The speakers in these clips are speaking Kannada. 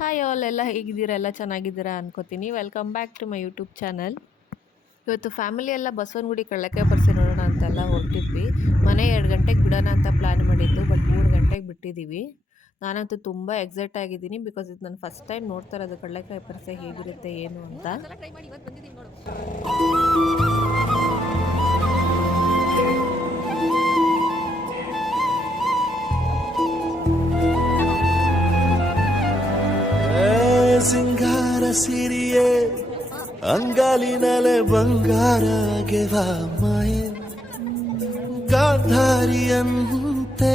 ಹಾಯ್ ಆಲ್ ಎಲ್ಲ ಹೇಗಿದ್ದೀರಾ? ಎಲ್ಲ ಚೆನ್ನಾಗಿದ್ದೀರಾ ಅನ್ಕೋತೀನಿ. Welcome back to my YouTube channel. ಇವತ್ತು ಫ್ಯಾಮಿಲಿ ಎಲ್ಲ ಬಸವನಗುಡಿ ಕಳ್ಳಕಾಯಿ ಪರಿಷೆ ನೋಡೋಣ ಅಂತೆಲ್ಲ ಹೊರಟಿದ್ವಿ. ಮನೆ 2 ಗಂಟೆಗೆ ಬಿಡೋಣ ಅಂತ ಪ್ಲ್ಯಾನ್ ಮಾಡಿದ್ದು, ಬಟ್ 3 ಗಂಟೆಗೆ ಬಿಟ್ಟಿದ್ದೀವಿ. ನಾನಂತೂ ತುಂಬ ಎಕ್ಸೈಟ್ ಆಗಿದ್ದೀನಿ, ಬಿಕಾಸ್ ಇದು ನಾನು ಫಸ್ಟ್ ಟೈಮ್ ನೋಡ್ತಾ ಇರೋದು ಕಳ್ಳಕಾಯಿ ಪರಿಷೆ ಹೇಗಿರುತ್ತೆ ಏನು ಅಂತ. ಸಿಂಗಾರ ಸಿರಿಯೇ ಅಂಗಾಲಿನಲೆ ಬಂಗಾರ ಗೆವಾ ಮಾಯೆ ಗಾಂಧಾರಿಯಂತೆ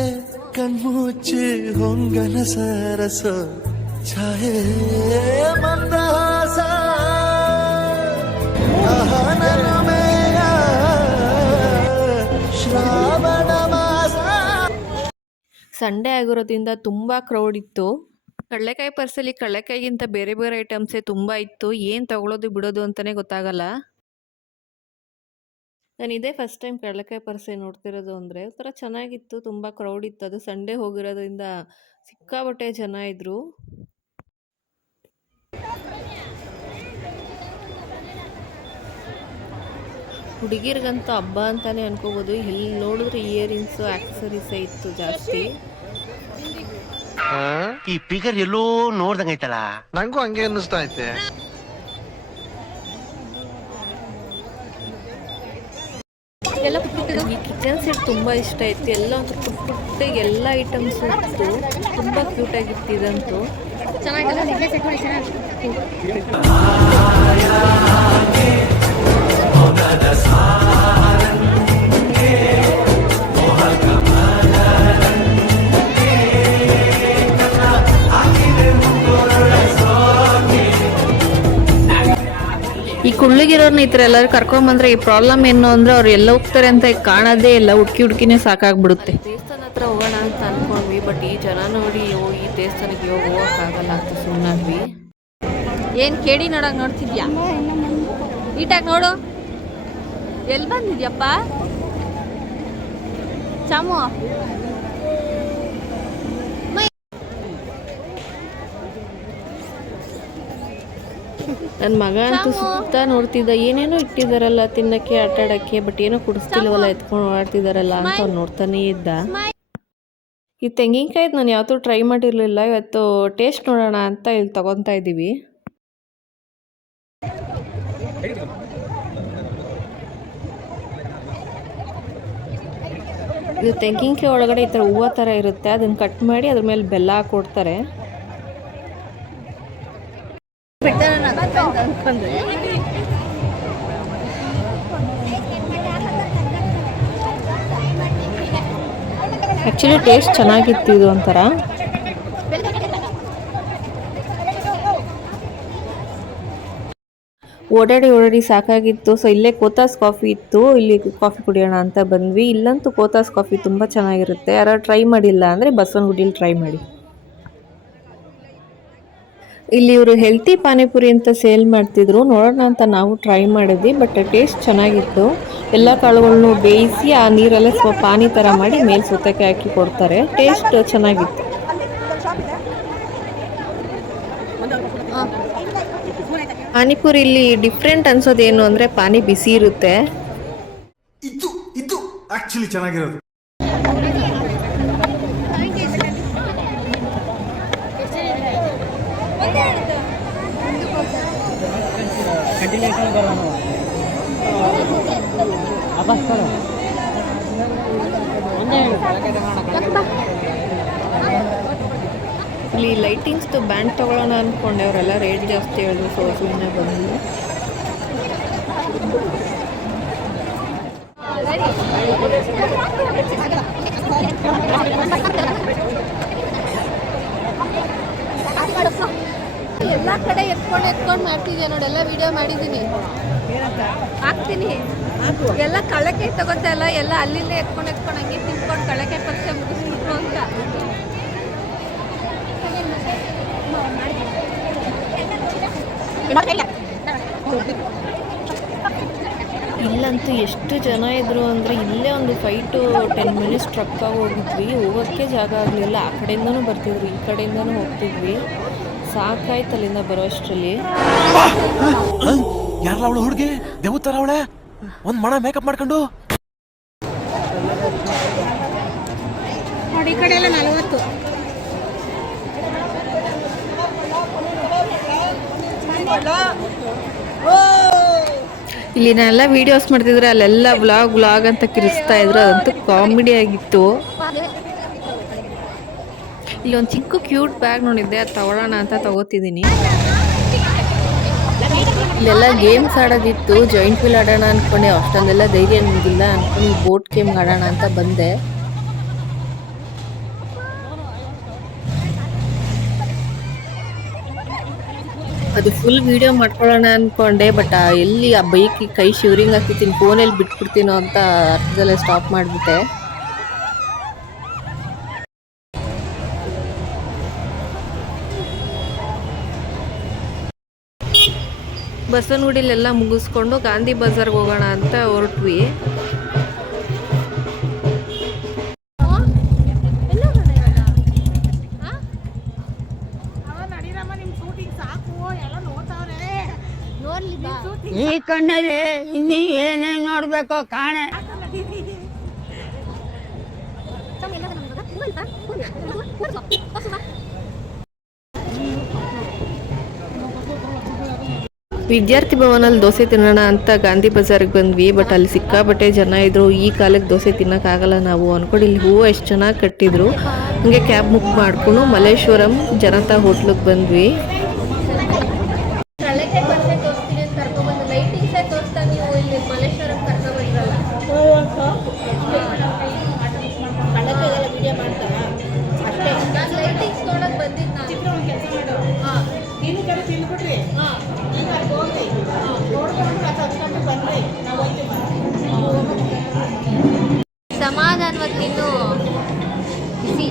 ಕಣ್ಮುಚ್ಚಿ ಹೊಂಗನ ಸರಸ ಛಾಯೆ ಮಂದಹಾಸ ಅಹನನಮೇಯ ಶ್ರಾವಣ ಮಾಸ. ಸಂಡೇ ಆಗಿರೋದ್ರಿಂದ ತುಂಬ ಕ್ರೌಡ್ ಇತ್ತು. ಕಡಲೆಕಾಯಿ ಪರ್ಸಲ್ಲಿ ಕಡಲೆಕಾಯಿಗಿಂತ ಬೇರೆ ಬೇರೆ ಐಟಮ್ಸೇ ತುಂಬ ಇತ್ತು. ಏನು ತಗೊಳ್ಳೋದು ಬಿಡೋದು ಅಂತಲೇ ಗೊತ್ತಾಗಲ್ಲ. ನಾನು ಇದೇ ಫಸ್ಟ್ ಟೈಮ್ ಕಡಲೆಕಾಯಿ ಪರ್ಸೆ ನೋಡ್ತಿರೋದು. ಅಂದರೆ ಒಂಥರ ಚೆನ್ನಾಗಿತ್ತು, ತುಂಬ ಕ್ರೌಡ್ ಇತ್ತು. ಅದು ಸಂಡೇ ಹೋಗಿರೋದ್ರಿಂದ ಸಿಕ್ಕಾಬಟ್ಟೆ ಜನ ಇದ್ದರು. ಹುಡುಗಿರಿಗಂತೂ ಹಬ್ಬ ಅಂತಾನೆ ಅನ್ಕೋಬೋದು. ಎಲ್ಲಿ ನೋಡಿದ್ರೆ ಇಯರಿಂಗ್ಸು ಆಕ್ಸಸರೀಸೇ ಇತ್ತು ಜಾಸ್ತಿ. ಈ ಫಿಗರ್ ಎಲ್ಲೋ ನೋಡ್ದಂಗೈತಲ್ಲ, ನಂಗೂ ಹಂಗೆ ಅನ್ನಿಸ್ತಾ ಐತೆ. ಈ ಕಿಚನ್ ಸೆಟ್ ತುಂಬ ಇಷ್ಟ ಆಯ್ತು. ಎಲ್ಲ ಒಂದು ಪುಟ್ಟ ಎಲ್ಲ ಐಟಮ್ಸ್ ಇತ್ತು, ತುಂಬ ಕ್ಯೂಟ್ ಆಗಿತ್ತು. ಇದಂತೂ ಈ ಕುಳ್ಳಿಗಿರೋರ್ನ ಈ ಥರ ಎಲ್ಲರೂ ಕರ್ಕೊಂಬಂದ್ರೆ ಈ ಪ್ರಾಬ್ಲಮ್ ಏನು ಅಂದರೆ ಅವ್ರು ಎಲ್ಲ ಹೋಗ್ತಾರೆ ಅಂತ ಕಾಣೋದೇ ಇಲ್ಲ. ಹುಡುಕಿನೇ ಸಾಕಾಗ್ಬಿಡುತ್ತೆ. ದೇವಸ್ಥಾನ ಹತ್ರ ಹೋಗೋಣ ಅಂತ ಅನ್ಕೊಂಡ್ವಿ, ಬಟ್ ಈ ಜನ ನೋಡಿ ಈ ದೇವಸ್ಥಾನಕ್ಕೆ ಹೋಗೋಕ್ಕಾಗಲ್ಲ ಅಂತ ಸುಮ್ಮನಾದ್ವಿ. ಏನು ಕೇಳಿ ನೋಡೋಕೆ ನೋಡ್ತಿದ್ಯಾ? ನೀಟಾಗಿ ನೋಡು. ಎಲ್ಲಿ ಬಂದಿದ್ಯಪ್ಪ ಚಾಮು? ನನ್ನ ಮಗ ಅಂತೂ ಸುತ್ತ ನೋಡ್ತಿದ್ದ, ಏನೇನೋ ಇಟ್ಟಿದ್ದಾರಲ್ಲ ತಿನ್ನಕ್ಕೆ ಆಟಾಡಕ್ಕೆ, ಬಟ್ ಏನೋ ಕುಡಿಸ್ತಿಲ್ವಲ್ಲ, ಎತ್ಕೊಂಡು ಓಡಾಡ್ತಿದಾರಲ್ಲ ಅಂತ ಅವ್ನು ನೋಡ್ತಾನೇ ಇದ್ದ. ಈ ತೆಂಗಿನಕಾಯ್ದು ನಾನು ಯಾವತ್ತೂ ಟ್ರೈ ಮಾಡಿರಲಿಲ್ಲ. ಇವತ್ತು ಟೇಸ್ಟ್ ನೋಡೋಣ ಅಂತ ಇಲ್ಲಿ ತಗೊತಾ ಇದ್ದೀವಿ. ಇದು ತೆಂಗಿನಕಾಯಿ ಒಳಗಡೆ ಈ ಥರ ಹೂವು ಥರ ಇರುತ್ತೆ, ಅದನ್ನು ಕಟ್ ಮಾಡಿ ಅದ್ರ ಮೇಲೆ ಬೆಲ್ಲ ಹಾಕೊಡ್ತಾರೆ. ಆ್ಯಕ್ಚುಲಿ ಟೇಸ್ಟ್ ಚೆನ್ನಾಗಿತ್ತು. ಇದು ಒಂಥರ ಓಡಾಡಿ ಸಾಕಾಗಿತ್ತು. ಸೊ ಇಲ್ಲೇ ಕೋತಾಸ್ ಕಾಫಿ ಇತ್ತು, ಇಲ್ಲಿ ಕಾಫಿ ಕುಡಿಯೋಣ ಅಂತ ಬಂದ್ವಿ. ಇಲ್ಲಂತೂ ಕೋತಾಸ್ ಕಾಫಿ ತುಂಬ ಚೆನ್ನಾಗಿರುತ್ತೆ. ಯಾರು ಟ್ರೈ ಮಾಡಿಲ್ಲ ಅಂದರೆ ಬಸವನಗುಡಿಯಲ್ಲಿ ಟ್ರೈ ಮಾಡಿ. ಇಲ್ಲಿ ಇವರು ಹೆಲ್ತಿ ಪಾನಿಪುರಿ ಅಂತ ಸೇಲ್ ಮಾಡ್ತಿದ್ರು. ನೋಡೋಣ ಅಂತ ನಾವು ಟ್ರೈ ಮಾಡಿದ್ವಿ, ಬಟ್ ಟೇಸ್ಟ್ ಚೆನ್ನಾಗಿತ್ತು. ಎಲ್ಲ ಕಾಳುಗಳನ್ನು ಬೇಯಿಸಿ ಆ ನೀರಲ್ಲೇ ಸ್ವಲ್ಪ ಪಾನಿ ಥರ ಮಾಡಿ ಮೇಲೆ ಸೌತೆಕಾಯಿ ಹಾಕಿ ಕೊಡ್ತಾರೆ. ಟೇಸ್ಟ್ ಚೆನ್ನಾಗಿತ್ತು. ಪಾನಿಪುರಿ ಇಲ್ಲಿ ಡಿಫ್ರೆಂಟ್ ಅನ್ಸೋದೇನು ಅಂದರೆ ಪಾನಿ ಬಿಸಿ ಇರುತ್ತೆ. ಇದು ಆಕ್ಚುಲಿ ಚೆನ್ನಾಗಿರೋದು. ಇಲ್ಲಿ ಲೈಟಿಂಗ್ಸ್ದು ಬ್ಯಾಂಡ್ ತೊಗೊಳ್ಳೋಣ ಅಂದ್ಕೊಂಡೆ, ಅವರೆಲ್ಲ ರೇಟ್ ಜಾಸ್ತಿ ಹೇಳಿದ್ರು. ಸೊ ಸುಮ್ಮನೆ ಬಂದು ಎಲ್ಲ ಕಡೆ ಎತ್ಕೊಂಡು ಮಾಡ್ತಿದ್ದೆ ನೋಡಿ. ಎಲ್ಲ ವಿಡಿಯೋ ಮಾಡಿದ್ದೀನಿ, ಹಾಕ್ತೀನಿ. ಎಲ್ಲ ಕಳ್ಳಕಾಯಿ ತಗೋತಾ ಇಲ್ಲ, ಎಲ್ಲ ಅಲ್ಲಿಂದ ಎತ್ಕೊಂಡು ಹಂಗೆ ತಿನ್ಕೊಂಡು ಕಳ್ಳಕಾಯಿ ಪರಿಷೆ ಮುಗಿಸ್ಬಿಟ್ರು ಅಂತ. ಇಲ್ಲಂತೂ ಎಷ್ಟು ಜನ ಇದ್ರು ಅಂದರೆ ಇಲ್ಲೇ ಒಂದು 5 to 10 ಮಿನಿಟ್ಸ್ ಟ್ರಕ್ಕಾಗಿ ಹೋಗಿದ್ವಿ. ಹೋಗೋಕ್ಕೆ ಜಾಗ ಆಗಲಿಲ್ಲ. ಆ ಕಡೆಯಿಂದನೂ ಬರ್ತಿದ್ವಿ, ಈ ಕಡೆಯಿಂದನೂ ಹೋಗ್ತಿದ್ವಿ. ಸಾಕಾಯ್ತು ಅಲ್ಲಿಂದ ಬರೋ ಅಷ್ಟರಲ್ಲಿ. ಯಾರಲ್ಲ ಅವಳು ಹುಡುಗಿ ದೇವತರ ಅವಳೆ ಒಂದ್ ಮಣ ಮೇಕಪ್ ಮಾಡ್ಕೊಂಡು ನೋಡಿ ಈ ಕಡೆ ಎಲ್ಲ 40. ಇಲ್ಲಿ ನಾನೆಲ್ಲ ವೀಡಿಯೋಸ್ ಮಾಡ್ತಿದ್ರೆ ಅಲ್ಲೆಲ್ಲ ವ್ಲಾಗ್ ಅಂತ ಕಿರಿಸ್ತಾ ಇದ್ರು, ಅದಂತೂ ಕಾಮಿಡಿ ಆಗಿತ್ತು. ಇಲ್ಲಿ ಒಂದು ಚಿಕ್ಕ ಕ್ಯೂಟ್ ಬ್ಯಾಗ್ ನೋಡಿದ್ದೆ, ಅದು ತಗೊಳ್ಳೋಣ ಅಂತ ತಗೋತಿದ್ದೀನಿ. ಇಲ್ಲೆಲ್ಲ ಗೇಮ್ಸ್ ಆಡೋದಿತ್ತು, ಜಾಯಿಂಟ್ ವೀಲ್ ಆಡೋಣ ಅಂದ್ಕೊಂಡೆ, ಅಷ್ಟೊಂದೆಲ್ಲ ಧೈರ್ಯ ನಿಮಗಿಲ್ಲ ಅಂದ್ಕೊಂಡು ಬೋಟ್ ಗೇಮ್ ಆಡೋಣ ಅಂತ ಬಂದೆ. ಅದು ಫುಲ್ ವಿಡಿಯೋ ಮಾಡ್ಕೊಳ್ಳೋಣ ಅಂದ್ಕೊಂಡೆ, ಬಟ್ ಎಲ್ಲಿ ಆ ಬೈಕಿಗೆ ಕೈ ಶಿವರಿಂಗ್ ಆಗ್ತಿದ್ದೀನಿ, ಫೋನಲ್ಲಿ ಬಿಟ್ಬಿಡ್ತೀನೋ ಅಂತ ಅರ್ಧದಲ್ಲೇ ಸ್ಟಾಪ್ ಮಾಡಿಬಿಟ್ಟೆ. ಬಸವನಗುಡಿಲೆಲ್ಲ ಮುಗಿಸ್ಕೊಂಡು ಗಾಂಧಿ ಬಜಾರ್ಗೆ ಹೋಗೋಣ ಅಂತ ಹೊರಟ್ವಿ. ಈ ಕಣ್ಣಲ್ಲಿ ಇನ್ನೀ ಏನೇನ್ ನೋಡ್ಬೇಕೋ ಕಾಣೆ. ವಿದ್ಯಾರ್ಥಿ ಭವನಲ್ಲಿ ದೋಸೆ ತಿನ್ನೋಣ ಅಂತ ಗಾಂಧಿ ಬಜಾರ್ಗೆ ಬಂದ್ವಿ, ಬಟ್ ಅಲ್ಲಿ ಸಿಕ್ಕಾಬಟ್ಟೆ ಜನ ಇದ್ರು. ಈ ಕಾಲಕ್ಕೆ ದೋಸೆ ತಿನ್ನೋಕ್ಕಾಗಲ್ಲ ನಾವು ಅನ್ಕೊಂಡು. ಇಲ್ಲಿ ಹೂವು ಎಷ್ಟು ಚೆನ್ನಾಗಿ ಕಟ್ಟಿದ್ರು. ಹಂಗೆ ಕ್ಯಾಬ್ ಬುಕ್ ಮಾಡ್ಕೊಂಡು ಮಲ್ಲೇಶ್ವರಂ ಜನತಾ ಹೋಟ್ಲಿಗೆ ಬಂದ್ವಿ. ಸಮಾಧಾನವಾಗಿ ತಿನ್ನು. ಬಿಸಿ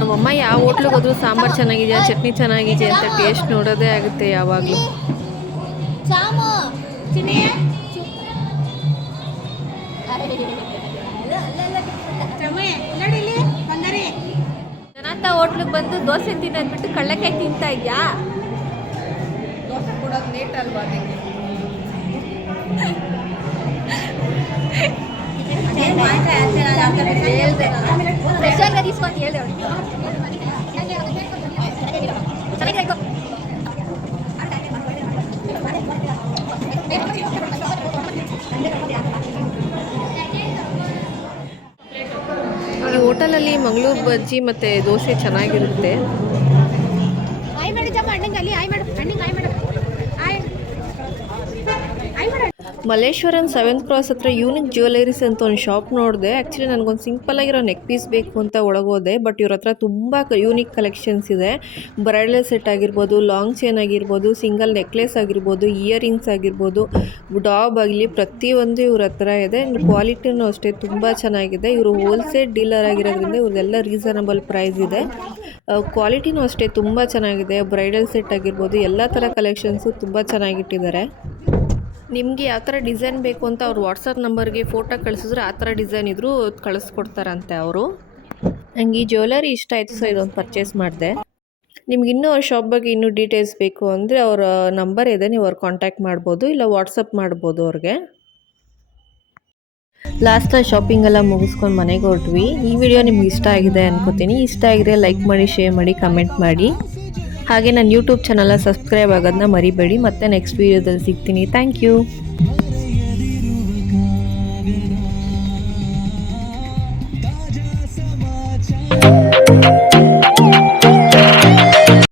ನಮ್ಮಮ್ಮ ಯಾವ ಹೋಟ್ಲಿಗೆ ಹೋದ್ರು ಸಾಂಬಾರು ಚೆನ್ನಾಗಿದೆಯಾ, ಚಟ್ನಿ ಚೆನ್ನಾಗಿದೆ ಅಂತ ಟೇಸ್ಟ್ ನೋಡೋದೇ ಆಗುತ್ತೆ ಯಾವಾಗಲೂ. ಜನತಾ ಹೋಟ್ಲಿಗೆ ಬಂದು ದೋಸೆ ತಿನ್ನೋದ್ಬಿಟ್ಟು ಕಳ್ಳಕಾಯಿ ತಿಂತಾ ಇದ್ಯಾ? ದೋಸೆ ಕೊಡೋದು ಲೇಟ್ ಅಲ್ವಾ? తీసుకొని ಈ ಹೋಟೆಲಲ್ಲಿ ಮಂಗಳೂರು ಬಜ್ಜಿ ಮತ್ತು ದೋಸೆ ಚೆನ್ನಾಗಿರುತ್ತೆ. ಮಲ್ಲೇಶ್ವರಂ 7th ಕ್ರಾಸ್ ಹತ್ರ ಯೂನಿಕ್ ಜ್ಯುವೆಲರೀಸ್ ಅಂತ ಒಂದು ಶಾಪ್ ನೋಡಿದೆ. ಆ್ಯಕ್ಚುಲಿ ನನಗೊಂದು ಸಿಂಪಲ್ ಆಗಿರೋ ನೆಕ್ ಪೀಸ್ ಬೇಕು ಅಂತ ಒಳಗೋದೆ, ಬಟ್ ಇವ್ರ ಹತ್ರ ತುಂಬ ಯೂನಿಕ್ ಕಲೆಕ್ಷನ್ಸ್ ಇದೆ. ಬ್ರೈಡಲ್ ಸೆಟ್ ಆಗಿರ್ಬೋದು, ಲಾಂಗ್ ಚೈನ್ ಆಗಿರ್ಬೋದು, ಸಿಂಗಲ್ ನೆಕ್ಲೆಸ್ ಆಗಿರ್ಬೋದು, ಇಯರಿಂಗ್ಸ್ ಆಗಿರ್ಬೋದು, ಡಾಬ್ ಆಗಲಿ ಪ್ರತಿಯೊಂದು ಇವ್ರ ಹತ್ರ ಇದೆ. ಕ್ವಾಲಿಟಿನೂ ಅಷ್ಟೇ ತುಂಬ ಚೆನ್ನಾಗಿದೆ. ಇವರು ಹೋಲ್ಸೇಲ್ ಡೀಲರ್ ಆಗಿರೋದ್ರಿಂದ ಇವ್ರದ್ದೆಲ್ಲ ರೀಸನಬಲ್ ಪ್ರೈಸ್ ಇದೆ. ಕ್ವಾಲಿಟಿನೂ ಅಷ್ಟೇ ತುಂಬ ಚೆನ್ನಾಗಿದೆ. ಬ್ರೈಡಲ್ ಸೆಟ್ ಆಗಿರ್ಬೋದು, ಎಲ್ಲ ಥರ ಕಲೆಕ್ಷನ್ಸು ತುಂಬ ಚೆನ್ನಾಗಿಟ್ಟಿದ್ದಾರೆ. ನಿಮಗೆ ಯಾವ ಥರ ಡಿಸೈನ್ ಬೇಕು ಅಂತ ಅವ್ರು ವಾಟ್ಸಪ್ ನಂಬರ್ಗೆ ಫೋಟೋ ಕಳಿಸಿದ್ರೆ ಆ ಥರ ಡಿಸೈನ್ ಇದ್ದರೂ ಕಳಿಸ್ಕೊಡ್ತಾರಂತೆ ಅವರು. ನನಗೆ ಈ ಜ್ಯುವೆಲರಿ ಇಷ್ಟ ಆಯಿತು, ಸೊ ಇದೊಂದು ಪರ್ಚೇಸ್ ಮಾಡಿದೆ. ನಿಮ್ಗೆ ಇನ್ನೂ ಅವ್ರ ಶಾಪ್ ಬಗ್ಗೆ ಇನ್ನೂ ಡೀಟೇಲ್ಸ್ ಬೇಕು ಅಂದರೆ ಅವರ ನಂಬರ್ ಇದೆ, ನೀವು ಅವ್ರು ಕಾಂಟ್ಯಾಕ್ಟ್ ಮಾಡ್ಬೋದು, ಇಲ್ಲ ವಾಟ್ಸಪ್ ಮಾಡ್ಬೋದು ಅವ್ರಿಗೆ. ಲಾಸ್ಟಲ್ಲಿ ಶಾಪಿಂಗ್ ಎಲ್ಲ ಮುಗಿಸ್ಕೊಂಡು ಮನೆಗೆ ಹೊರಟ್ವಿ. ಈ ವಿಡಿಯೋ ನಿಮ್ಗೆ ಇಷ್ಟ ಆಗಿದೆ ಅನ್ಕೋತೀನಿ. ಇಷ್ಟ ಆಗಿದ್ರೆ ಲೈಕ್ ಮಾಡಿ, ಶೇರ್ ಮಾಡಿ, ಕಮೆಂಟ್ ಮಾಡಿ. ಹಾಗೆ ನನ್ನ ಯೂಟ್ಯೂಬ್ ಚಾನಲ್ನ ಸಬ್ಸ್ಕ್ರೈಬ್ ಆಗೋದನ್ನ ಮರಿಬೇಡಿ. ಮತ್ತೆ ನೆಕ್ಸ್ಟ್ ವೀಡಿಯೋದಲ್ಲಿ ಸಿಗ್ತೀನಿ. Thank you.